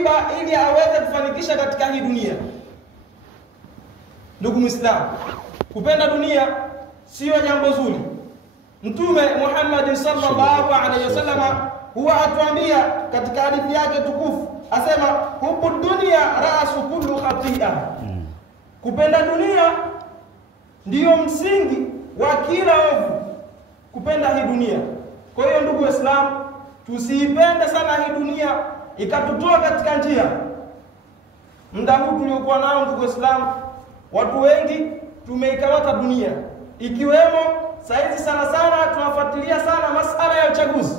kuiba ili aweze kufanikisha katika hii dunia. Ndugu Muislamu, kupenda dunia sio jambo zuri. Mtume Muhammad sallallahu alaihi wasallam huwa atuambia katika hadithi yake tukufu, asema hubu dunia ra'su kullu khati'a. Kupenda dunia ndiyo msingi wa kila ovu, kupenda hii dunia. Kwa hiyo ndugu Waislamu, tusiipende sana hii dunia ikatutoa katika njia. Muda huu tuliokuwa nao ndugu Waislamu, watu wengi tumeikamata dunia, ikiwemo saizi sana tunafuatilia sana masala ya uchaguzi.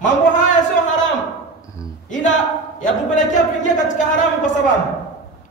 Mambo haya sio haramu, ila yatupelekea kuingia katika haramu, kwa sababu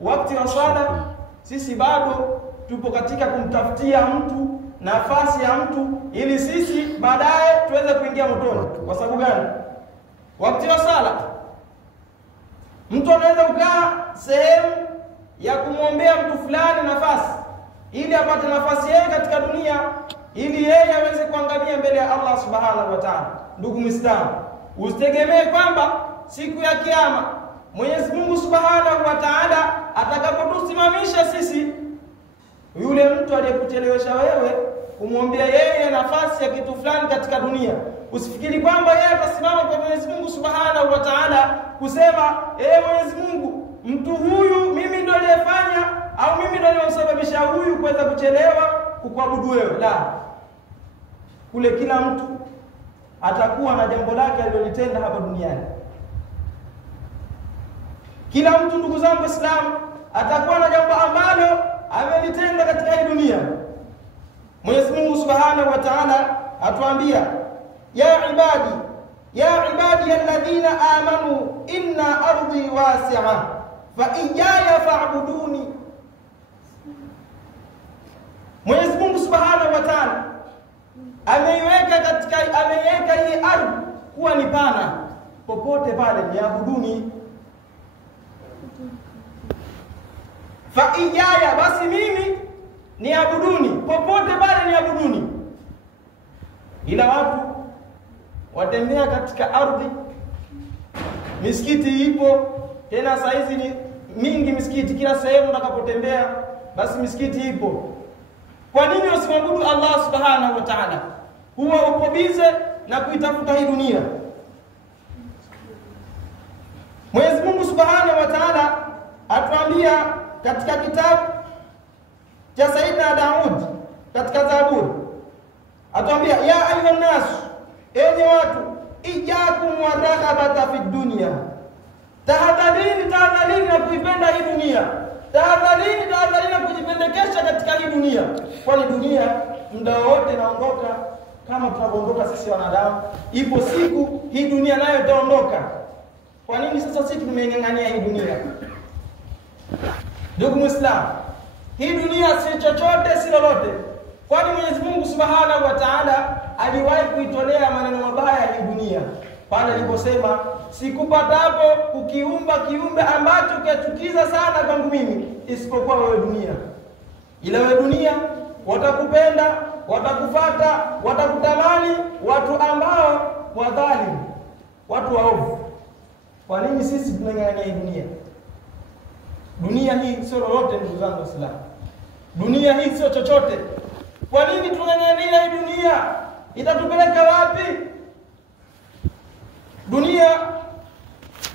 wakati wa swala sisi bado tupo katika kumtafutia mtu nafasi ya mtu ili sisi baadaye tuweze kuingia motoni. Kwa sababu gani? Wakati wa sala mtu anaweza kukaa sehemu ya kumwombea mtu fulani nafasi ili apate nafasi yeye katika dunia, ili yeye aweze kuangamia mbele ya Allah subhanahu wa ta'ala. Ndugu Muislamu, usitegemee kwamba siku ya kiyama Mwenyezi Mungu subhanahu wa ta'ala atakapotusimamisha sisi, yule mtu aliyekuchelewesha wewe kumwombea yeye nafasi ya kitu fulani katika dunia, usifikiri kwamba yeye atasimama kwa Mwenyezi Mungu subhanahu wa ta'ala kusema Mwenyezi Mungu, mtu huyu mimi ndo aliyefanya au mimi ndo aliyemsababisha huyu kuweza kuchelewa kukuabudu wewe. La, kule kila mtu atakuwa na jambo lake alilolitenda hapa duniani. Kila mtu ndugu zangu Waislamu atakuwa na jambo ambalo amelitenda katika hii dunia. Mwenyezi Mungu subhanahu wa ta'ala atuambia, ya ibadi alladhina amanu inna ardi wasi'a fa iyaya fa'buduni. Mwenyezi Mungu subhanahu wa ta'ala ameiweka hii ardhi kuwa ni pana, popote pale niabuduni. Fa iyaya, basi mimi niabuduni, popote pale niabuduni. Ila watu watembea katika ardhi, misikiti ipo tena saizi ni mingi misikiti, kila sehemu utakapotembea basi misikiti ipo. Kwa nini usimwabudu Allah subhanahu wa ta'ala? Huwa uko bize na kuitafuta hii dunia. Mwenyezi Mungu subhanahu wa ta'ala atuambia katika kitabu cha Sayyidina Daud katika Zaburi, atuambia ya ayuhan nas, enyi watu, ijakum wa raghabata fi dunya, tahadharini na kuipenda hii dunia, tahadharini na kujipendekesha katika hii dunia. Kwani dunia muda wote inaondoka kama tunapoondoka sisi wanadamu. Ipo siku hii dunia nayo itaondoka. Kwa nini sasa sisi tumeng'ang'ania hii dunia? Ndugu Muislamu, hii dunia si chochote si lolote. Kwani Mwenyezi Mungu subhanahu wa ta'ala aliwahi kuitolea maneno mabaya ya dunia pale aliposema, sikupatapo kukiumba kiumbe ambacho kichukiza sana kwangu mimi isipokuwa wewe dunia. Ila wewe dunia watakupenda, watakufuata, watakutamani watu ambao wadhalimu, watu waovu. Kwa nini sisi tunang'ang'ania hii dunia? Dunia hii sio lolote ndugu zangu Waislamu. Dunia hii sio chochote. Kwa nini tunang'ang'ania hii dunia? Itatupeleka wapi? Dunia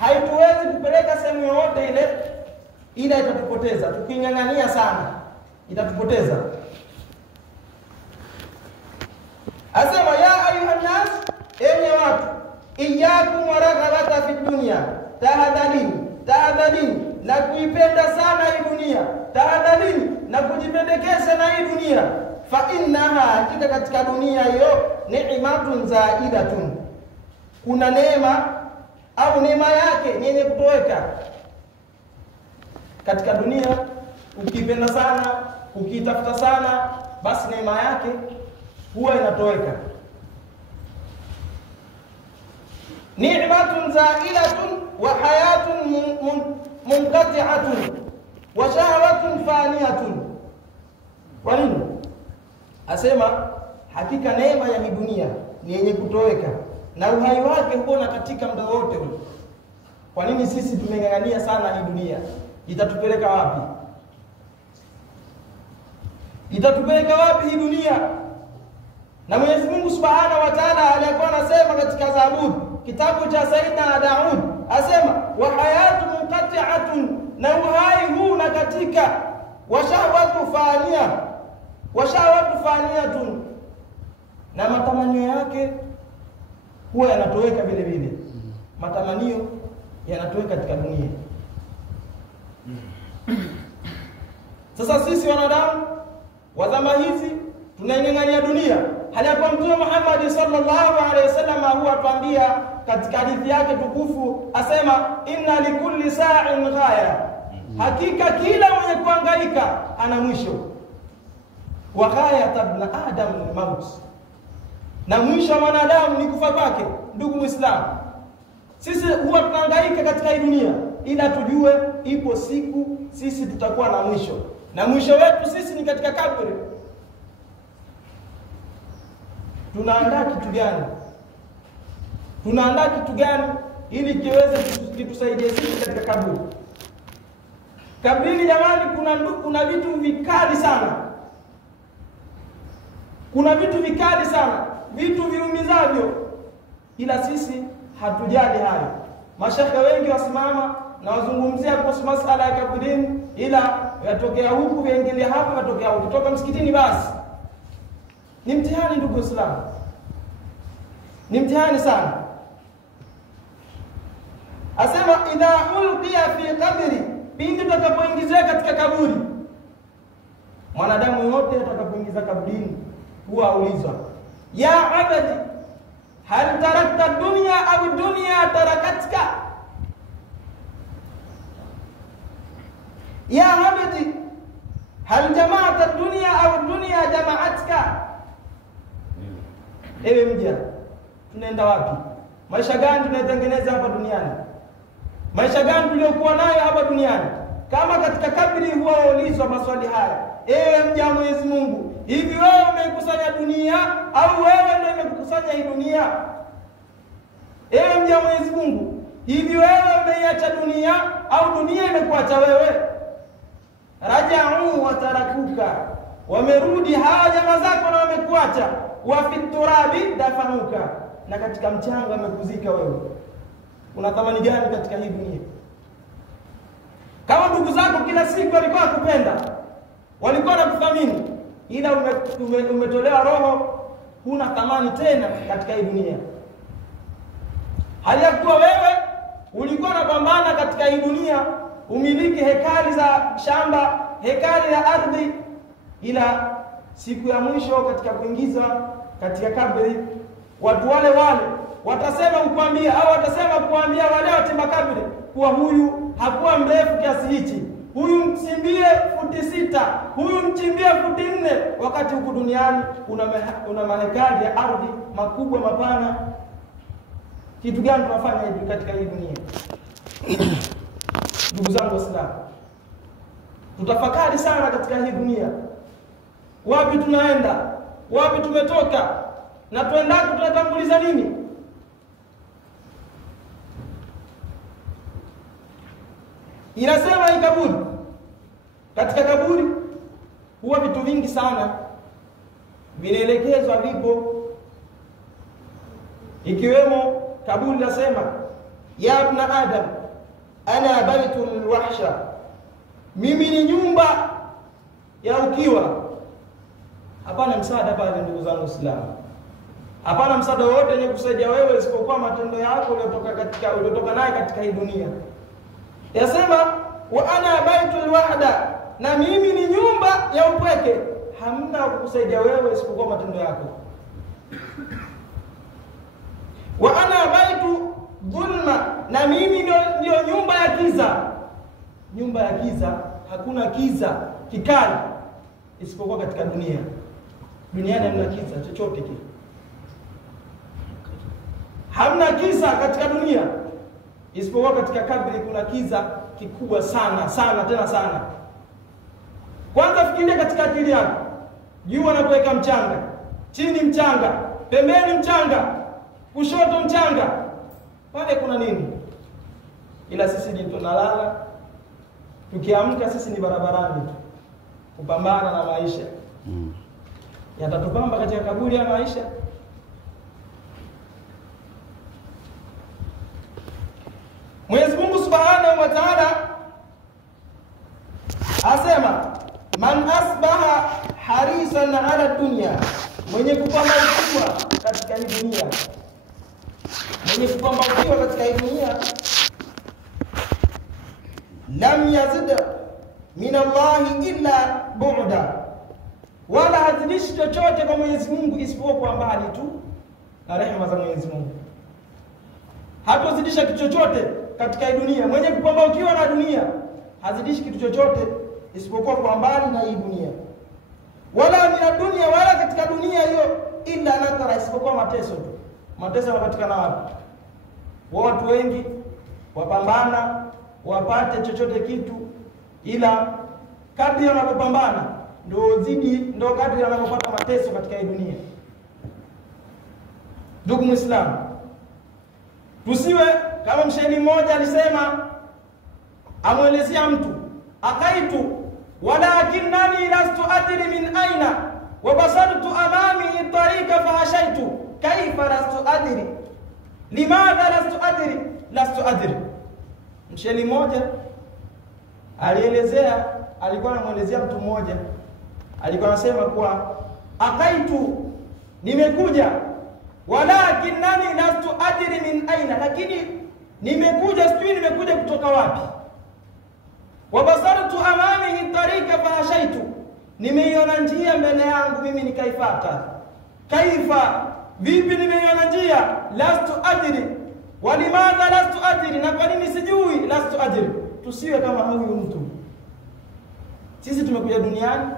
haituwezi kupeleka sehemu yoyote ile, ila itatupoteza. Tuking'ang'ania sana itatupoteza. Asema ya ayuhan nas, enyi watu, iyyakum wa raghabata fi dunya, tahadharini na kuipenda sana hii dunia, tahadharini na kujipendekeza na hii dunia. Fa innaha, hakika katika dunia hiyo, ni'matun zaidatun, kuna neema au neema yake yenye kutoweka. Katika dunia ukipenda sana, ukitafuta sana, basi neema yake huwa inatoweka. Ni'matun zailatun wa hayatun munqati'atun wa shahwatun faniyatun. Kwa nini? Asema hakika neema ya dunia ni yenye kutoweka na uhai wake huona katika muda wote ule. Kwa nini sisi tumeng'ang'ania sana hii dunia? Itatupeleka wapi? Itatupeleka wapi hii dunia? Na Mwenyezi Mungu Subhanahu wa Ta'ala alikuwa anasema katika Zaburi, kitabu cha Sayyidina Daud, asema wa hayatu munqati'atun, na uhai huu na katika, wa shahwatu faniyatun, na matamanio yake huwa yanatoweka vile vile. Matamanio yanatoweka katika dunia. Sasa sisi wanadamu wa zama hizi tunaing'ang'ania dunia. Hali kwa Mtume Muhammad sallallahu alaihi wasallam huwa atuambia katika hadithi yake tukufu, asema inna likulli sa'in ghaya, hakika kila mwenye kuhangaika ana mwisho. Wa ghayat ibn adam al-maut, na mwisho wa mwanadamu ni kufa kwake. Ndugu Muislamu, sisi huwa tunahangaika katika hii dunia, ila tujue ipo siku sisi tutakuwa na mwisho, na mwisho wetu sisi ni katika kaburi. Tunaandaa kitu gani? Tunaandaa kitu gani ili kiweze kutusaidia sisi katika kaburi? Kaburi jamani, kuna vitu vikali sana. Kuna vitu vikali sana, vitu viumizavyo, ila sisi hatujali hayo. Mashaka wengi wasimama na wazungumzia kuhusu masuala ya kaburini, ila yatokea huku, yaingilia hapa, yatokea huku, kutoka msikitini basi. Ni mtihani ndugu Islam. Ni mtihani sana. Asema idha ulqiya fi qabri, pindi tutakapoingizwa katika kaburi. Mwanadamu yote atakapoingizwa kaburini huwa aulizwa, ya abadi hal tarakta dunya au dunya tarakatka? Ya abadi hal jama'ta dunya au dunya jama'atka? Ewe mja, tunaenda wapi? Maisha gani tunatengeneza hapa duniani? Maisha gani tuliokuwa nayo hapa duniani? Kama katika kaburi huwa waulizwa maswali haya, ewe mja Mwenyezi Mungu, hivi wewe umekusanya dunia au wewe ndio umekukusanya hii dunia? Ewe mja Mwenyezi Mungu, hivi wewe umeiacha dunia au dunia imekuacha wewe? Raja'u wa tarakuka, wamerudi hawa jamaa zako na wamekuacha. Wa fi turabi dafanuka, na katika mchanga wamekuzika wewe. Una thamani gani katika hii dunia? Kama ndugu zako kila siku walikuwa wakupenda, walikuwa wanakuthamini, ila umetolewa roho, huna thamani tena katika hii dunia. Hali ya kuwa wewe ulikuwa unapambana katika hii dunia, umiliki hekari za shamba, hekari ya ardhi, ila siku ya mwisho katika kuingizwa katika kaburi, watu wale watasema kukuambia, au watasema kuambia wale watimba kaburi, kuwa huyu hakuwa mrefu kiasi hichi, huyu mchimbie futi 6, huyu mchimbie futi 4, wakati huku duniani una mahekari ya ardhi makubwa mapana. Kitu gani tunafanya hivi katika hii dunia? Ndugu zangu Waislamu, tutafakari sana katika hii dunia. Wapi tunaenda? Wapi tumetoka? Na tuendako tunatanguliza nini? Inasema hii kaburi, katika kaburi huwa vitu vingi sana vinaelekezwa vipo, ikiwemo kaburi nasema ya ibn adam ana baitul wahsha, mimi ni nyumba ya ukiwa. Hapana msaada pale ndugu zangu Waislamu. Hapana msaada wote wenye kusaidia wewe isipokuwa matendo yako uliotoka naye katika hii dunia. Yasema wa ana baitul wahda, na mimi ni nyumba ya upweke. Hamna kukusaidia wewe isipokuwa matendo yako. Wa ana baitu dhulma, na mimi ndio nyumba ya giza. Nyumba ya giza, hakuna giza kikali isipokuwa katika dunia. Duniani hamna giza chochote kile. Hamna giza katika dunia isipokuwa katika kaburi kuna giza kikubwa sana sana tena sana. Kwanza fikiria katika akili yako. Juu wanapoweka mchanga, chini mchanga, pembeni mchanga, kushoto mchanga. Pale kuna nini? ila sisi ni tunalala, tukiamka sisi ni barabarani tu kupambana na maisha. Yatatupamba katika kaburi ya maisha. Mwenyezi Mungu Subhanahu wa Ta'ala asema, man asbaha harisan ala dunya, mwenye kupambaukiwa katika hii dunia, mwenye kupambaukiwa katika hii dunia, lam yazid min Allahi illa bu'da, wala hazidishi chochote kwa Mwenyezi Mungu isipokuwa mbali tu na rehema za Mwenyezi Mungu. Hatozidisha kitu chochote katika hii dunia. Mwenye kupambaukiwa na dunia hazidishi kitu chochote isipokuwa kwa mbali na hii dunia. Wala mina dunia, wala katika dunia hiyo illa nakara, isipokuwa mateso tu. Mateso yanapatikana wapi? Watu wengi wapambana wapate chochote kitu, ila kadri wanapopambana ndio kadri wanapopata mateso katika hii dunia. Ndugu Muislamu, tusiwe kama mshairi mmoja alisema, amuelezea mtu, akaitu walakinnani lastu adri min aina wa basartu amami tariqa fahashaitu kaifa lastu adri limadha lastu adri. Mshairi mmoja alielezea, alikuwa anamuelezea mtu mmoja, alikuwa anasema kuwa akaitu, nimekuja, walakinnani lastu adri min aina, lakini nimekuja sijui nimekuja kutoka wapi. Wabasartu amami tariqa fahashaitu, nimeiona njia mbele yangu mimi nikaifuata. Kaifa, vipi nimeiona njia? Lastu adri, walimadha lastu adri, na kwa nini sijui? Lastu adri. Tusiwe kama huyu mtu. Sisi tumekuja duniani,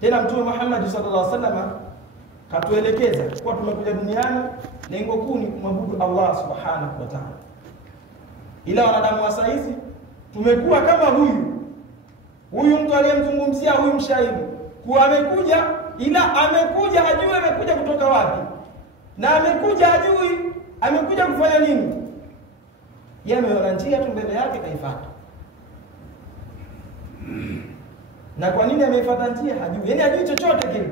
tena Mtume Muhammad sallallahu alaihi wasallam katuelekeza kwa tumekuja duniani lengo kuu ni kumwabudu Allah subhanahu wa ta'ala. Ila wanadamu wa saizi tumekuwa kama huyu mtu aliyemzungumzia huyu mshairi, kuwa amekuja, ila amekuja hajui amekuja kutoka wapi, na amekuja hajui amekuja kufanya nini. Yeye ameona njia tu mbele yake kaifuata. Na kwa nini ameifuata njia hajui, yani hajui chochote kile.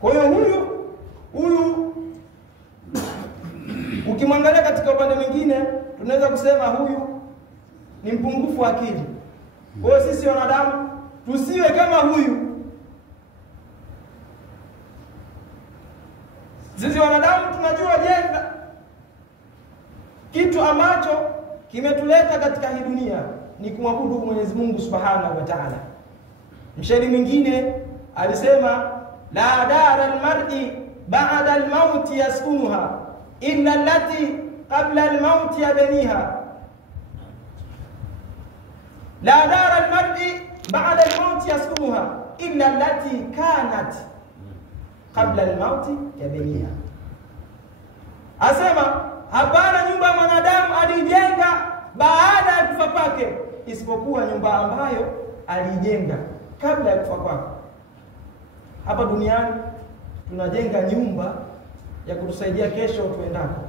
Kwa hiyo huyu ukimwangalia katika upande mwingine tunaweza kusema huyu ni mpungufu wa akili. Kwa hiyo sisi wanadamu tusiwe kama huyu. Sisi wanadamu tunajua jenga kitu ambacho kimetuleta katika hii dunia ni kumwabudu Mwenyezi Mungu Subhanahu wa Ta'ala. Mshairi mwingine alisema, la dara almar'i ba'da almaut yaskunuha illa allati qabla almaut yabniha. La dara almar'i ba'da almaut yaskunuha illa allati kanat qabla almaut yabniha. Asema hapana nyumba ya mwanadamu alijenga baada ya kufa kwake isipokuwa nyumba ambayo alijenga kabla ya kufa kwake. Hapa duniani tunajenga nyumba ya kutusaidia kesho tuendako.